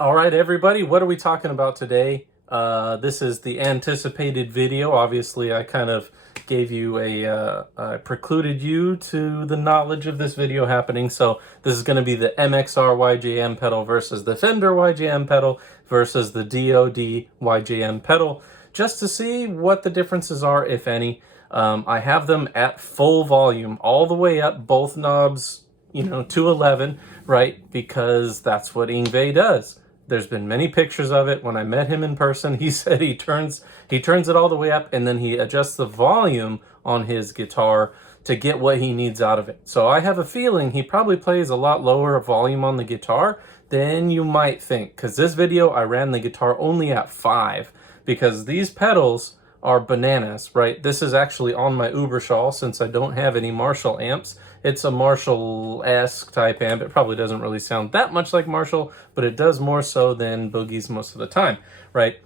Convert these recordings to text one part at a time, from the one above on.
All right, everybody, what are we talking about today? This is the anticipated video. Obviously, I kind of gave you I precluded you to the knowledge of this video happening. So this is going to be the MXR YJM pedal versus the Fender YJM pedal versus the DOD YJM pedal, just to see what the differences are, if any. I have them at full volume, all the way up, both knobs, to 11, right? Because that's what Yngwie does. There's been many pictures of it. When I met him in person, he said he turns it all the way up and then he adjusts the volume on his guitar to get what he needs out of it. So I have a feeling he probably plays a lot lower volume on the guitar than you might think, because this video I ran the guitar only at 5 because these pedals are bananas, right? This is actually on my Uberschall since I don't have any Marshall amps. It's a Marshall-esque type amp. It probably doesn't really sound that much like Marshall, but it does more so than Boogie's most of the time, right?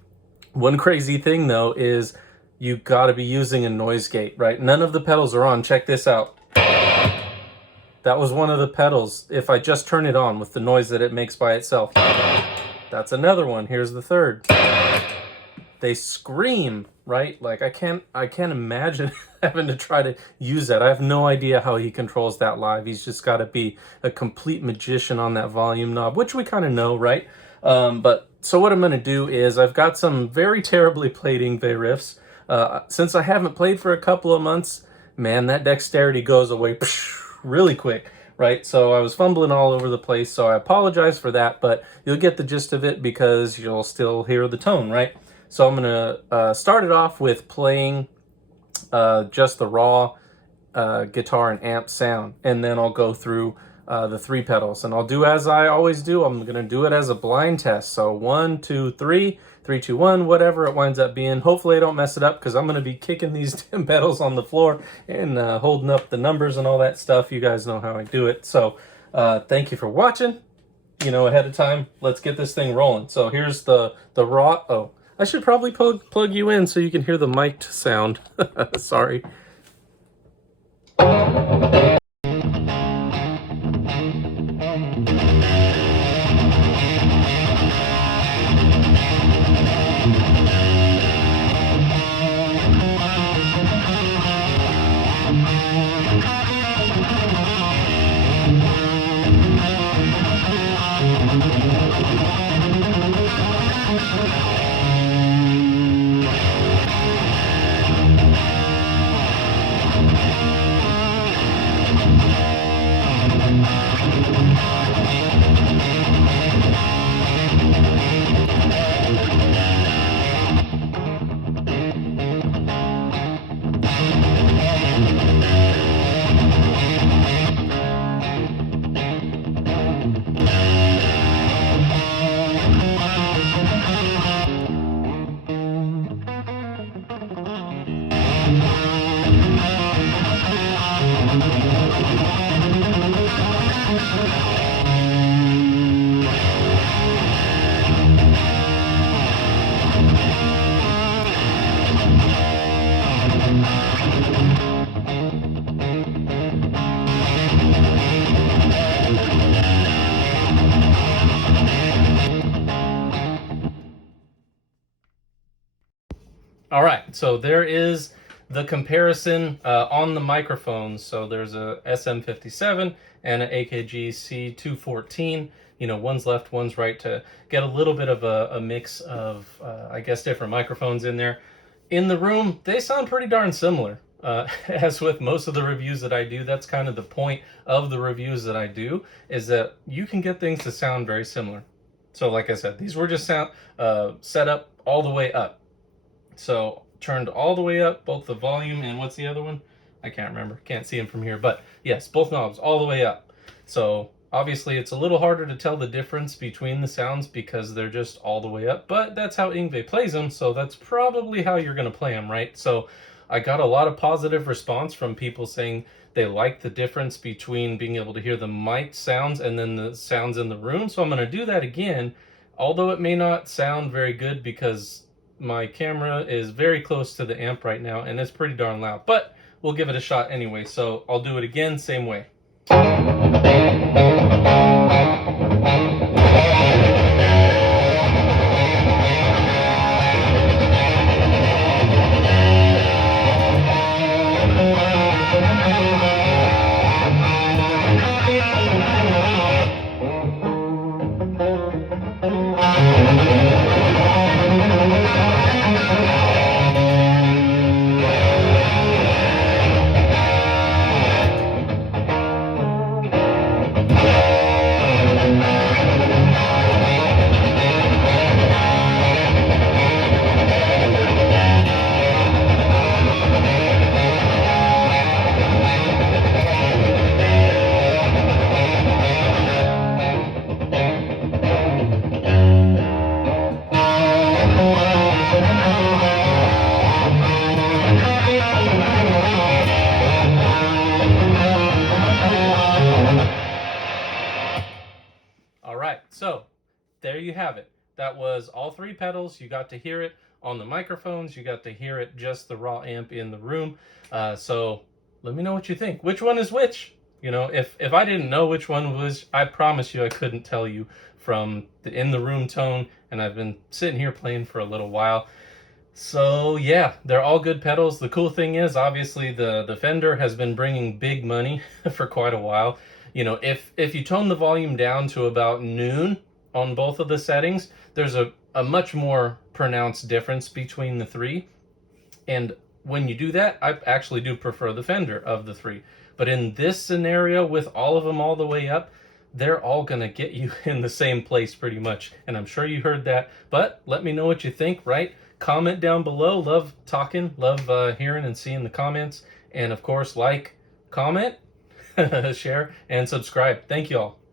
One crazy thing, though, is you got to be using a noise gate, right? None of the pedals are on. Check this out. That was one of the pedals. If I just turn it on with the noise that it makes by itself. That's another one. Here's the third. They scream, right? Like I can't imagine having to try to use that. I have no idea how he controls that live. He's just got to be a complete magician on that volume knob, which we kind of know, right? But so what I'm going to do is I've got some very terribly played Yngwie riffs. Since I haven't played for a couple of months, man, that dexterity goes away really quick, right? So I was fumbling all over the place, so I apologize for that, but you'll get the gist of it because you'll still hear the tone, right? So I'm going to start it off with playing just the raw guitar and amp sound, and then I'll go through the 3 pedals. And I'll do as I always do. I'm going to do it as a blind test. So 1, 2, 3, 3, 2, 1, whatever it winds up being. Hopefully I don't mess it up because I'm going to be kicking these 10 pedals on the floor and holding up the numbers and all that stuff. You guys know how I do it. So thank you for watching, ahead of time. Let's get this thing rolling. So here's the raw... Oh, I should probably plug you in so you can hear the mic'd sound. Sorry. All right, so there is the comparison on the microphones. So there's a SM57 and an AKG C214. One's left, one's right, to get a little bit of a mix of, I guess, different microphones in there. In the room, they sound pretty darn similar. As with most of the reviews that I do, that's kind of the point of the reviews that I do, is that you can get things to sound very similar. So like I said, these were just set up all the way up. So turned all the way up, both the volume and what's the other one? I can't remember. Can't see them from here. But yes, both knobs all the way up. So obviously it's a little harder to tell the difference between the sounds because they're just all the way up. But that's how Yngwie plays them. So that's probably how you're going to play them, right? So I got a lot of positive response from people saying they like the difference between being able to hear the mic sounds and then the sounds in the room. So I'm going to do that again, although it may not sound very good because my camera is very close to the amp right now and it's pretty darn loud, but we'll give it a shot anyway. So I'll do it again, same way. you have it. That was all 3 pedals. You got to hear it on the microphones. You got to hear it just the raw amp in the room. So let me know what you think. Which one is which? You know, if I didn't know which one was, I promise you I couldn't tell you from the in the room tone, and I've been sitting here playing for a little while. So yeah, they're all good pedals. The cool thing is, obviously, the Fender has been bringing big money for quite a while. You know, if you tone the volume down to about noon on both of the settings, there's a much more pronounced difference between the 3. And when you do that, I actually do prefer the Fender of the 3. But in this scenario, with all of them all the way up, they're all gonna get you in the same place pretty much. And I'm sure you heard that, but let me know what you think, right? Comment down below. Love talking, love hearing and seeing the comments. And of course, like, comment, share, and subscribe. Thank you all.